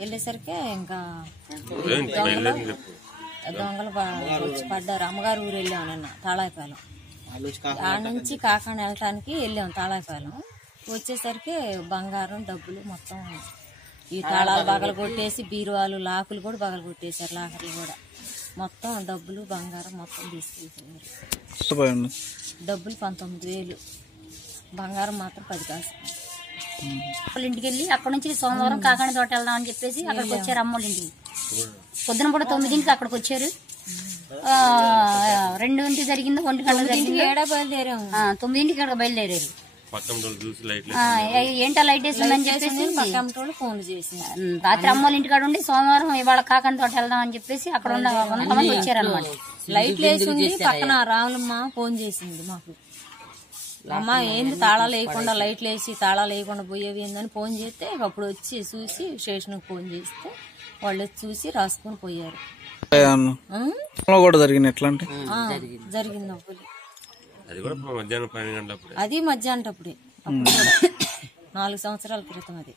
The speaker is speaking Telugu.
వెళ్ళేసరికి ఇంకా దొంగలు వచ్చి పడ్డారు. అమ్మగారు ఊరు వెళ్ళాం నిన్న తాళాయిపాలెం. ఆ నుంచి కాకాని వెళ్ళటానికి వెళ్ళాం తాళాయిపాలెం. వచ్చేసరికి బంగారం డబ్బులు మొత్తం ఈ తాళాలు బగలు కొట్టేసి బీరువాలు లాకులు కూడా బగలు కొట్టేశారు. లాకర్లు కూడా మొత్తం డబ్బులు బంగారం మొత్తం తీసుకెళ్ళిపోయారు. డబ్బులు 19,000, బంగారం మాత్రం 10 కాసు. వాళ్ళ ఇంటికి వెళ్ళి అక్కడ నుంచి సోమవారం కాకాని తోట వెళ్దాం అని చెప్పేసి అక్కడికి వచ్చారు. అమ్మోళ్ళ ఇంటికి పొద్దున కూడా 9ంటికి అక్కడికి వచ్చారు. 2ంటికి జరిగింది, 1 గంటలకు జరిగింది. 9ంటికి అక్కడ బయలుదేరారు. ఏంటో లైట్ వేసిందని చెప్పేసి ఫోన్ చేసి రాత్రి అమ్మోళ్ళ ఇంటికాడ ఉండి సోమవారం ఇవాళ కాకాని తోట వెళ్దాం అని చెప్పేసి అక్కడ ఉండమని వచ్చారనమాట. లైట్లు వేసి పక్కన రాములమ్మ ఫోన్ చేసింది మాకు. అమ్మ ఏంది తాళాలు వేయకుండా లైట్లు వేసి తాళాలు వేయకుండా పోయేవి ఏందని ఫోన్ చేస్తే అప్పుడు వచ్చి చూసి స్టేషన్కి ఫోన్ చేస్తే వాళ్ళు చూసి రాసుకొని పోయారు. జరిగింది అప్పుడు అది మధ్యాహ్నటప్పుడే. అప్పుడు 4 సంవత్సరాల క్రితం అది.